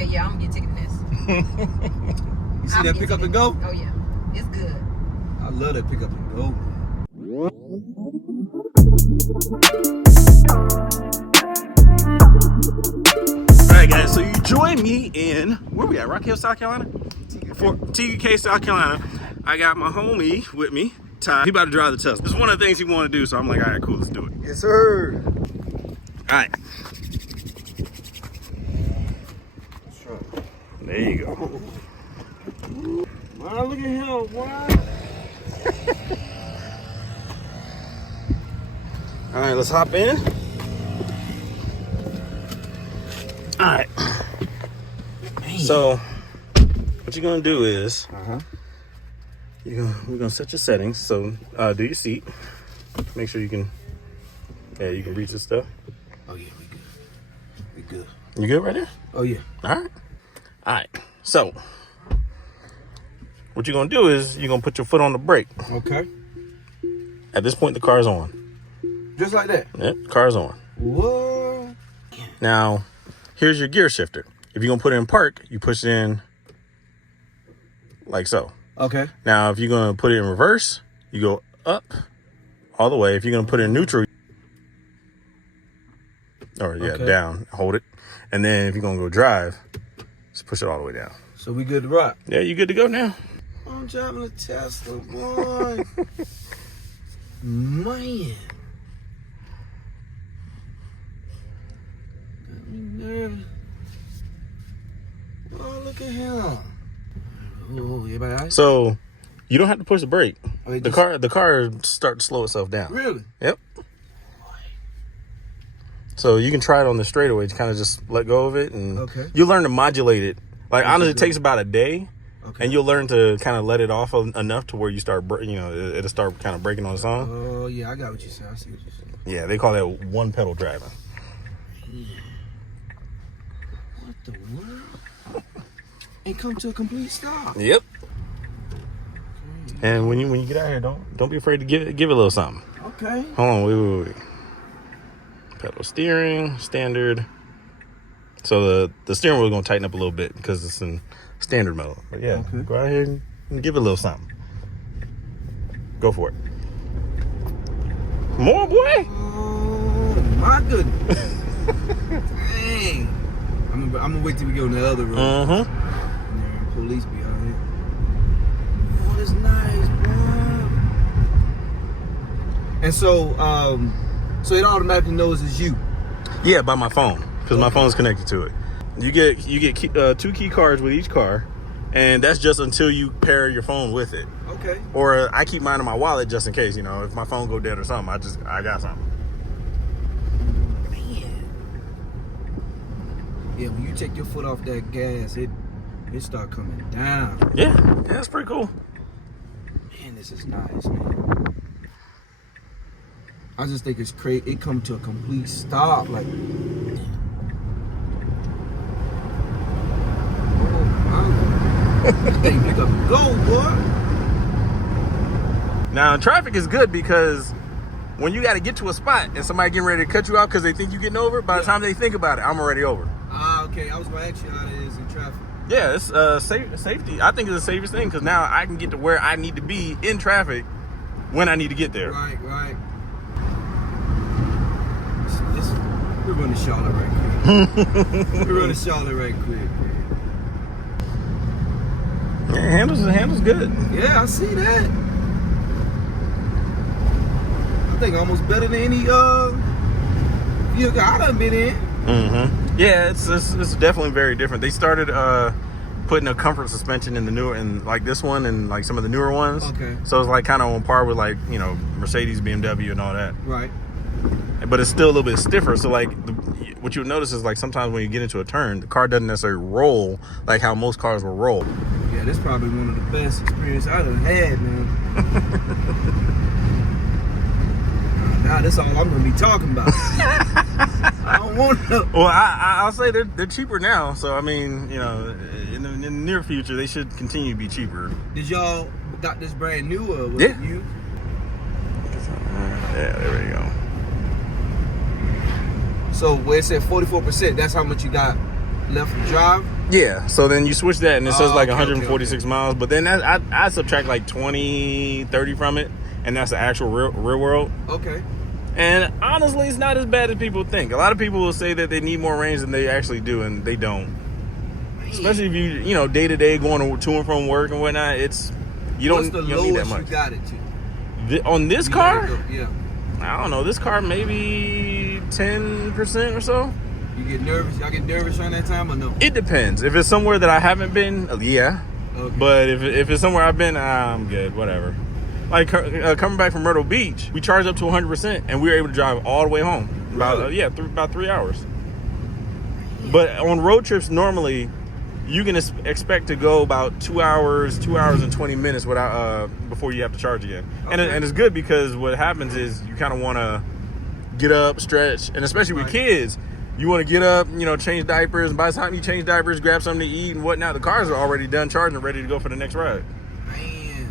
Okay, yeah, I'm gonna get ticket this. You see that pick up and go? Oh yeah, it's good. I love that pick up and go. Alright guys, so you join me in, where we at, Rock Hill, South Carolina? TUK, South Carolina. I got my homie with me, Ty. He about to drive the Tesla. This is one of the things he wanted to do, so I'm like, alright, cool, let's do it. Yes, sir. Alright. There you go. Wow, look at him, boy. Alright, let's hop in. Alright. So, what you're gonna do is, we're gonna set your settings. So, do your seat. Make sure you can reach this stuff. Oh yeah, we good. We good. You good right there? Oh yeah. Alright. Alright. So, what you're gonna do is you're gonna put your foot on the brake. Okay. At this point, the car's on. Just like that. Yep, car's on. What? Now, here's your gear shifter. If you're gonna put it in park, you push it in like so. Okay. Now, if you're gonna put it in reverse, you go up all the way. If you're gonna put it in neutral, or down, hold it. And then if you're gonna go drive, just push it all the way down. So we good to rock? Yeah, you good to go now. I'm driving a Tesla, boy. Man. Got me nervous. Oh, look at him. Oh, everybody all right? So you don't have to push the brake. Oh, The car start to slow itself down. Really? Yep. So you can try it on the straightaway. Kind of just let go of it, and you learn to modulate it. Like honestly, it takes about a day, and you'll learn to kind of let it off enough to where you start, it'll start kind of breaking on its own. Oh yeah, I got what you said. I see what you said. Yeah, they call that one pedal driving. Yeah. What the world? And come to a complete stop. Yep. And when you get out here, don't be afraid to give it a little something. Okay. Hold on, wait. Pedal steering, standard. So the steering wheel is gonna tighten up a little bit because it's in standard mode. But yeah, go out here and give it a little something. Go for it. More, boy. Oh my goodness. Dang. I'm gonna wait till we go in the other room. And police be out here. Oh, that's nice, bro. And so it automatically knows it's you. Yeah, by my phone. Because my phone's connected to it. You get 2 key cards with each car, and that's just until you pair your phone with it. Okay. Or I keep mine in my wallet just in case, if my phone go dead or something, I got something. Man. Yeah, when you take your foot off that gas, it start coming down. Yeah, that's pretty cool. Man, this is nice, man. I just think it's crazy. It come to a complete stop, like. They pick up and go, boy. Now, traffic is good because when you got to get to a spot and somebody getting ready to cut you out because they think you're getting over, by the time they think about it, I'm already over. Ah, okay. I was going to ask you how it is in traffic. Yeah, it's safety. I think it's the safest thing because now I can get to where I need to be in traffic when I need to get there. Right. We're running Charlotte right quick. Yeah, handles good. Yeah, I see that. I think almost better than any vehicle I done been in. Yeah, it's definitely very different. They started putting a comfort suspension in the newer, and like this one and like some of the newer ones. Okay. So it's like kind of on par with like Mercedes, BMW, and all that. Right. But it's still a little bit stiffer. So like what you would notice is like sometimes when you get into a turn, the car doesn't necessarily roll like how most cars will roll. Yeah, this is probably one of the best experiences I've ever had, man. Now this all I'm gonna be talking about. I don't want to. Well, I'll say they're cheaper now. So I mean, in the near future, they should continue to be cheaper. Did y'all got this brand new or was it used? Yeah, there we go. So where it said 44%, that's how much you got left from drive. Yeah, so then you switch that and it says like Okay, 146 miles, but then I subtract like 20, 30 from it, and that's the actual real world. Okay. And honestly, it's not as bad as people think. A lot of people will say that they need more range than they actually do, and they don't. Man. Especially if you know, day to day going to and from work and whatnot, you don't need that much. What's the lowest you got it to? On this car? Yeah. I don't know. This car maybe 10% or so. You get nervous? Y'all get nervous around that time or no? It depends. If it's somewhere that I haven't been, yeah. Okay. But if it's somewhere I've been, I'm good. Whatever. Like coming back from Myrtle Beach, we charged up to 100%, and we were able to drive all the way home. About 3 hours. But on road trips, normally you can expect to go about 2 hours and 20 minutes without before you have to charge again. Okay. And it's good because what happens is you kind of want to get up, stretch, and especially with kids, you want to get up, you know, change diapers, and by the time you change diapers, grab something to eat and whatnot, the cars are already done charging and ready to go for the next ride. Man.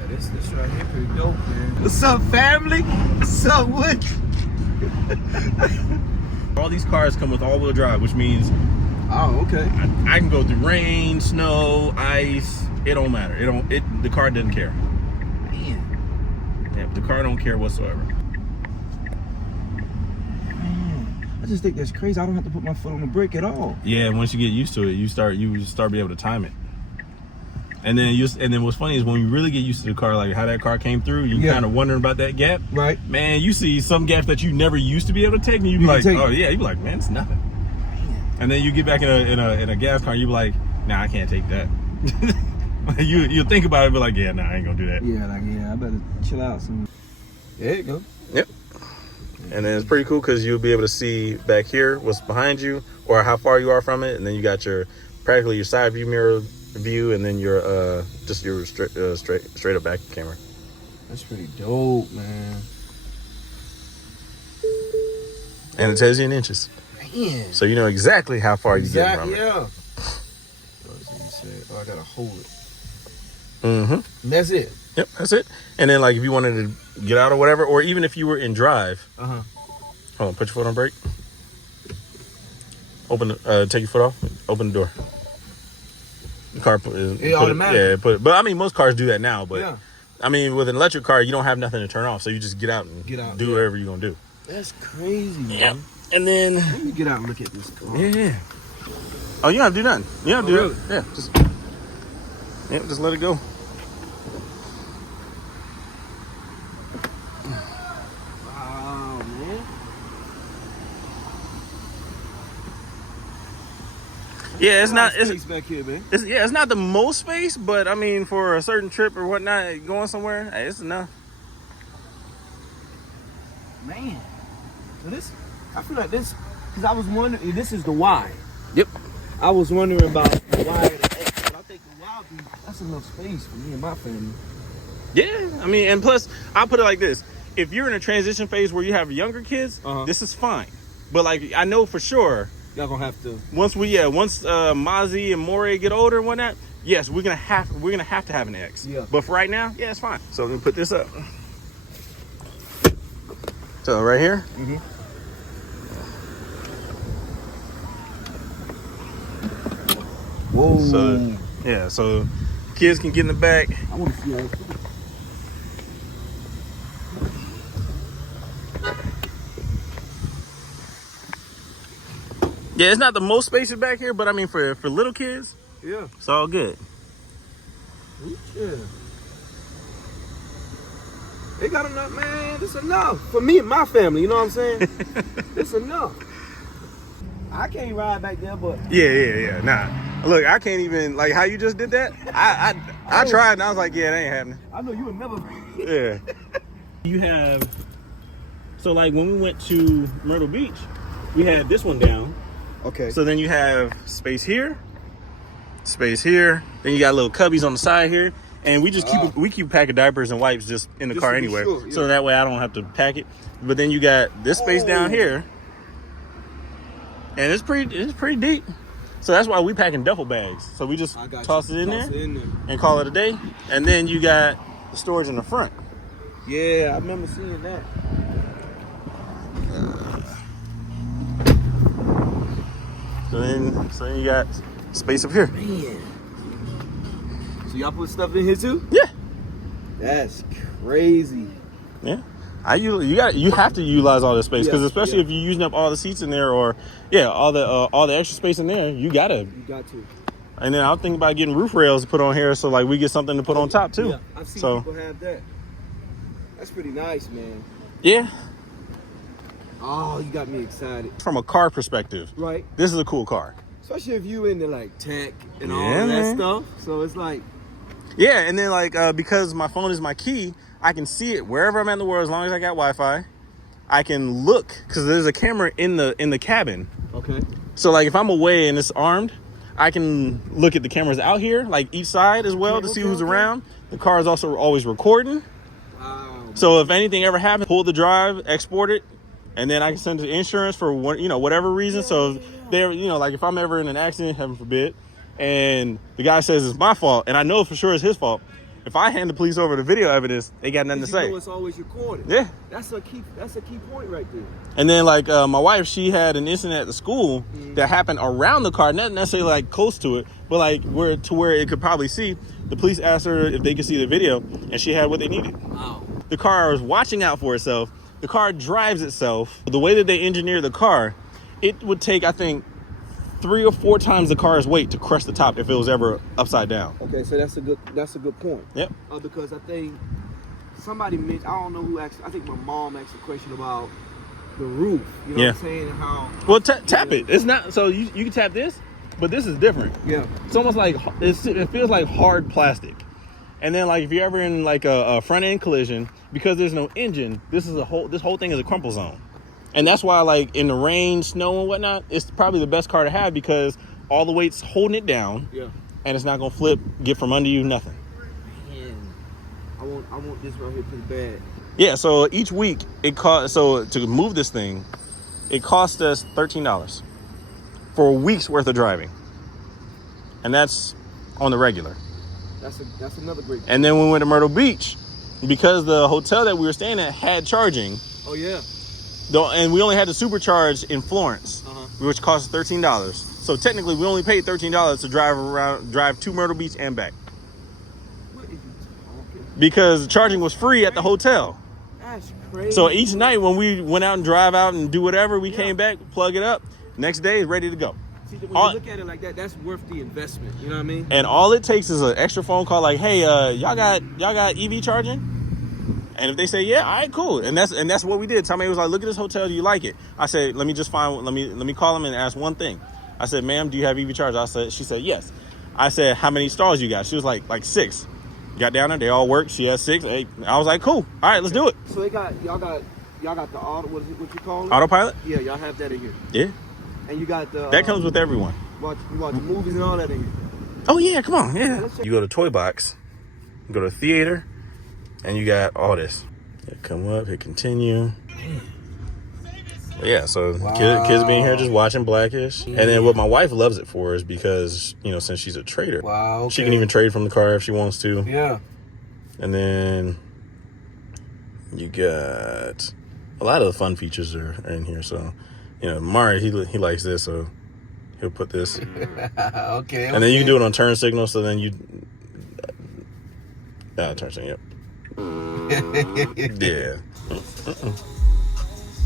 Yeah, this right here pretty dope, man. What's up, family? What's up, Wood? All these cars come with all-wheel drive, which means okay. I can go through rain, snow, ice. It don't matter. The car doesn't care. Man. Yeah, the car don't care whatsoever. I just think that's crazy. I don't have to put my foot on the brake at all. Yeah, once you get used to it, you start being able to time it. And then what's funny is when you really get used to the car, like how that car came through, you kind of wondering about that gap. Right. Man, you see some gaps that you never used to be able to take, and you be like, oh yeah, you be like, man, it's nothing. And then you get back in a gas car, and you be like, nah, I can't take that. you think about it, but like, yeah, nah, I ain't gonna do that. Yeah, I better chill out some. There you go. Yep. And then it's pretty cool because you'll be able to see back here what's behind you or how far you are from it, and then you got practically your side view mirror view, and then your just your straight up back camera. That's pretty dope, man. And it tells you in inches. Man. So you know exactly how far you get from it. Yeah. I gotta hold it. Mm-hmm. And that's it. Yep, that's it. And then like if you wanted to get out or whatever, or even if you were in drive. Hold on, put your foot on brake. Take your foot off. Open the door. The car automatic. But I mean, most cars do that now. But I mean, with an electric car, you don't have nothing to turn off, so you just get out and do whatever you're gonna do. That's crazy, man. Yeah. And then let me get out and look at this car. Yeah. Oh, you don't have to do nothing. You don't have to do it. Yeah, just let it go. Wow, man. Yeah, it's not. It's back here, man. It's not the most space, but I mean, for a certain trip or whatnot, going somewhere, hey, it's enough. Man, so I feel like this, because I was wondering, this is the Y. Yep. I was wondering about the Y and the X, but I think the Y, that's enough space for me and my family. Yeah, I mean, and plus, I'll put it like this. If you're in a transition phase where you have younger kids, this is fine. But like, I know for sure, y'all gonna have to. Once Mozzie and Moray get older and whatnot, yes, we're gonna have to have an X. Yeah. But for right now, yeah, it's fine. So let me put this up. So right here. Mm-hmm. Whoa. So kids can get in the back. I want to see how. Yeah, it's not the most spacious back here, but I mean for little kids, it's all good. Yeah. They got enough, man. It's enough for me and my family. You know what I'm saying? It's enough. I can't ride back there, but yeah. Nah, look, I can't even like how you just did that. I tried and I was like, yeah, that ain't happening. I know you would never. Yeah. You have so like when we went to Myrtle Beach, we had this one down. Okay. So then you have space here. Then you got little cubbies on the side here. And we just keep packing diapers and wipes just in the car anyway. Sure, so that way I don't have to pack it. But then you got this space down here. And it's pretty deep. So that's why we packing duffel bags. So we just toss it in there and call it a day. And then you got the storage in the front. Yeah, I remember seeing that. So then you got space up here. Man. So y'all put stuff in here too? Yeah. That's crazy. Yeah. You have to utilize all this space because especially if you're using up all the seats in there or all the extra space in there, you got to. And then I was thinking about getting roof rails to put on here so like we get something to put on top too. Yeah, I've seen people have that. That's pretty nice, man. Yeah. Oh, you got me excited. From a car perspective, right? This is a cool car. Especially if you into like tech and all of that stuff. So it's like. Yeah, and then like because my phone is my key, I can see it wherever I'm at in the world as long as I got Wi-Fi. I can look because there's a camera in the cabin. Okay. So like if I'm away and it's armed, I can look at the cameras out here, like each side as well, to see who's around. The car is also always recording. Wow. So if anything ever happens, pull the drive, export it, and then I can send it to insurance for whatever reason. So they're like if I'm ever in an accident, heaven forbid, and the guy says it's my fault, and I know for sure it's his fault. If I hand the police over the video evidence, they got nothing to say. It's always recorded. Yeah. That's a key point right there. And then like my wife, she had an incident at the school that happened around the car, not necessarily like close to it, but like where it could probably see. The police asked her if they could see the video, and she had what they needed. Wow. The car was watching out for itself. The car drives itself. The way that they engineer the car, it would take, I think, 3 or 4 times the car's weight to crush the top if it was ever upside down. Okay, so that's a good point. Yep. Because I think somebody mentioned, I don't know who asked, I think my mom asked a question about the roof. You know what I'm saying? And how. Well, tap it. It's not, so you can tap this, but this is different. Yeah. It's almost like, it feels like hard plastic. And then like if you're ever in like a front end collision, because there's no engine, this whole thing is a crumple zone. And that's why, like, in the rain, snow, and whatnot, it's probably the best car to have because all the weight's holding it down. Yeah. And it's not going to flip, get from under you, nothing. Man, I want this right here pretty bad. Yeah, so each week, to move this thing, it cost us $13 for a week's worth of driving. And that's on the regular. That's another great. And then when we went to Myrtle Beach, because the hotel that we were staying at had charging. Oh, yeah. And we only had to supercharge in Florence, which cost us $13. So technically, we only paid $13 to drive to Myrtle Beach and back. What are you talking? Because charging was free at the hotel. That's crazy. So each night when we went out and drive out and do whatever, we came back, plug it up. Next day, it's ready to go. See, when you look at it like that, that's worth the investment. You know what I mean? And all it takes is an extra phone call, like, "Hey, y'all got EV charging?" And if they say, yeah, all right, cool. And that's what we did. Tommy was like, look at this hotel. Do you like it? I said, let me call them and ask one thing. I said, ma'am, do you have EV charge? She said, yes. I said, how many stalls you got? She was like 6. Got down there. They all worked. She has 6. 8. I was like, cool. All right, let's do it. So y'all got the auto, what you call it? Autopilot? Yeah, y'all have that in here. Yeah. And you got the... That comes with everyone. You watch movies and all that in here. Oh, yeah, come on. Yeah. You go to Toy Box, you go to theater, and you got all this. Come up, hit continue. Yeah, so kids being here just watching Blackish. And then what my wife loves it for is because, since she's a trader, she can even trade from the car if she wants to. Yeah. And then you got a lot of the fun features are in here. So, Mari, he likes this, so he'll put this. Okay. And then you can do it on turn signal, so then you... turn signal, yep. Yeah.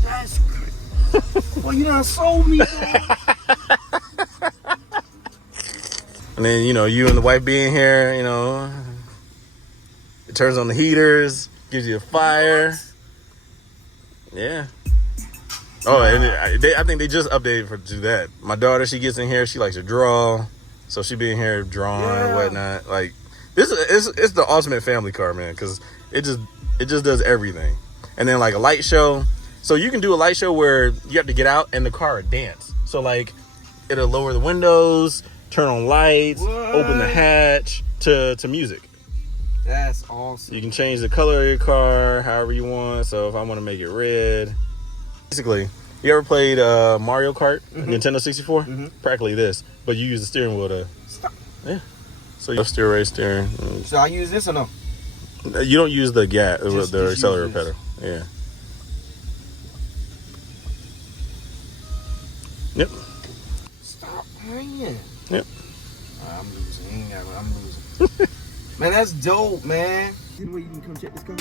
That's good. Well, you done sold me. And then, you and the wife being here, it turns on the heaters, gives you a fire. Yeah. Oh, and I think they just updated to do that. My daughter, she gets in here, she likes to draw. So she be in here drawing and whatnot. Like, it's the ultimate family car, man, because it just does everything. And then like a light show. So you can do a light show where you have to get out and the car will dance. So like it'll lower the windows, turn on lights, open the hatch to music. That's awesome. You can change the color of your car however you want. So if I want to make it red. Basically, you ever played Mario Kart, Nintendo 64? Practically this, but you use the steering wheel to... Yeah. So you steer race steering. So I use this or no? You don't use the the accelerator pedal. Yeah. Yep. Stop. Carrying. Yep. I'm losing. I'm losing. Man, that's dope, man. Is there any way you can come check this car?